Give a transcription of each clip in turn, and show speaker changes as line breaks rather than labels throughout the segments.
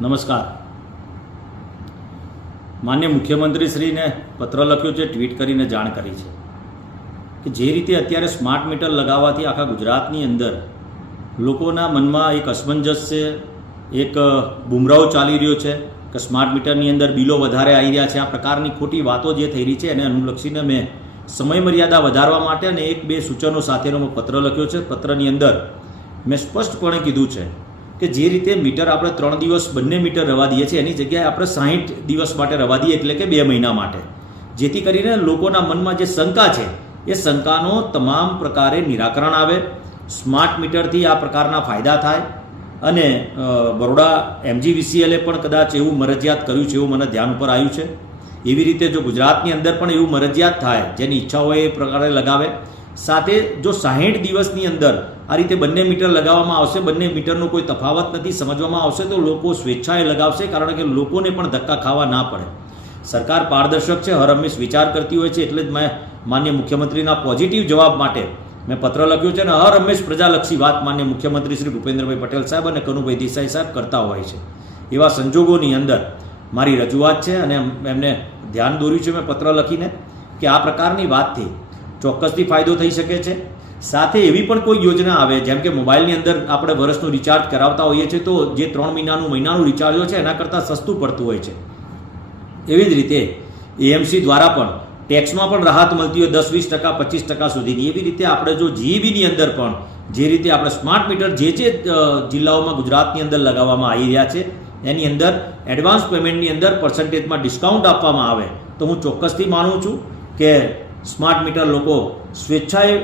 નમસ્કાર. માન્ય મુખ્યમંત્રીશ્રીને પત્ર લખ્યો છે, ટ્વીટ કરીને જાણ કરી છે કે જે રીતે અત્યારે સ્માર્ટ મીટર લગાવવાથી આખા ગુજરાતની અંદર લોકોના મનમાં એક અસમંજસ છે, એક બુમરાવ ચાલી રહ્યો છે કે સ્માર્ટ મીટરની અંદર બિલો વધારે આવી રહ્યા છે. આ પ્રકારની ખોટી વાતો જે થઈ રહી છે, એને અનુલક્ષીને મેં સમય મર્યાદા વધારવા માટે અને એક બે સૂચનો સાથેનો મેં પત્ર લખ્યો છે. પત્રની અંદર મેં સ્પષ્ટપણે કીધું છે કે જે રીતે મીટર આપણે ત્રણ દિવસ બંને મીટર રવા દઈએ છીએ, એની જગ્યાએ આપણે સાહીઠ દિવસ માટે રવા દઈએ, એટલે કે બે મહિના માટે. જેથી કરીને લોકોના મનમાં જે શંકા છે, એ શંકાનો તમામ પ્રકારે નિરાકરણ આવે. સ્માર્ટ મીટરથી આ પ્રકારના ફાયદા થાય. અને બરોડા એમજીવીસીએલે પણ કદાચ એવું મરજિયાત કર્યું છે એવું મને ધ્યાન ઉપર આવ્યું છે. એવી રીતે જો ગુજરાતની અંદર પણ એવું મરજિયાત થાય, જેની ઈચ્છા હોય એ પ્રકારે લગાવે. સાથે જો સાહીઠ દિવસની અંદર આ રીતે બંને મીટર લગાવવામાં આવશે. બંને મીટરનો કોઈ તફાવત નથી. સમજવામાં આવશે તો લોકો સ્વેચ્છાએ લગાવશે કારણ કે લોકોને પણ ધક્કા ખાવા ના પડે. સરકાર પારદર્શક છે. હર હંમેશ વિચાર કરતી હોય છે. એટલે જ મેં માન્ય મુખ્યમંત્રીના પોઝિટિવ જવાબ માટે મેં પત્ર લખ્યો છે અને હર હંમેશ પ્રજાલક્ષી વાત માન્ય મુખ્યમંત્રી શ્રી ભૂપેન્દ્રભાઈ પટેલ સાહેબ અને કનુભાઈ દેસાઈ સાહેબ કરતા હોય છે. એવા સંજોગોની અંદર મારી રજૂઆત છે અને એમને ધ્યાન દોર્યું છે. મેં પત્ર લખીને કે આ પ્રકારની વાતથી ચોક્કસથી ફાયદો થઈ શકે છે. સાથે એવી પણ કોઈ યોજના આવે, જેમ કે મોબાઈલની અંદર આપણે વર્ષનું રિચાર્જ કરાવતા હોઈએ છીએ, તો જે ત્રણ મહિનાનું મહિનાનું રિચાર્જ હોય છે, એના કરતાં સસ્તું પડતું હોય છે. એવી જ રીતે એએમસી દ્વારા પણ ટેક્સમાં પણ રાહત મળતી હોય દસ, વીસ ટકા, પચીસ ટકા સુધીની. એવી રીતે આપણે જો જીઈબીની અંદર પણ જે રીતે આપણે સ્માર્ટ મીટર જે જે જિલ્લાઓમાં ગુજરાતની અંદર લગાવવામાં આવી રહ્યા છે, એની અંદર એડવાન્સ પેમેન્ટની અંદર પર્સન્ટેજમાં ડિસ્કાઉન્ટ આપવામાં આવે, તો હું ચોક્કસથી માનું છું કે સ્માર્ટ મીટર લોકો સ્વેચ્છાએ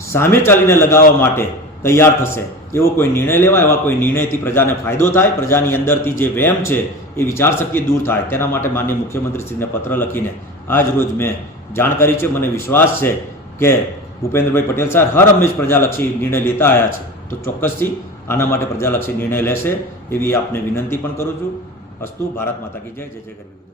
સામે ચાલીને લગાવવા માટે તૈયાર થશે. એવો કોઈ નિર્ણય લેવાય, એવા કોઈ નિર્ણયથી પ્રજાને ફાયદો થાય, પ્રજાની અંદરથી જે વહેમ છે એ વિચારશક્તિ દૂર થાય. તેના માટે માન્ય મુખ્યમંત્રીશ્રીને પત્ર લખીને આજ રોજ મેં જાણ કરી છે, મને વિશ્વાસ છે કે ભૂપેન્દ્રભાઈ પટેલ સાહેબ હર હંમેશ પ્રજાલક્ષી નિર્ણય લેતા આવ્યા છે. તો ચોક્કસથી આના માટે પ્રજાલક્ષી નિર્ણય લેશે એવી આપને વિનંતી પણ કરું છું. અસ્તુ, ભારત માતા કી જય જય જય ગરવી.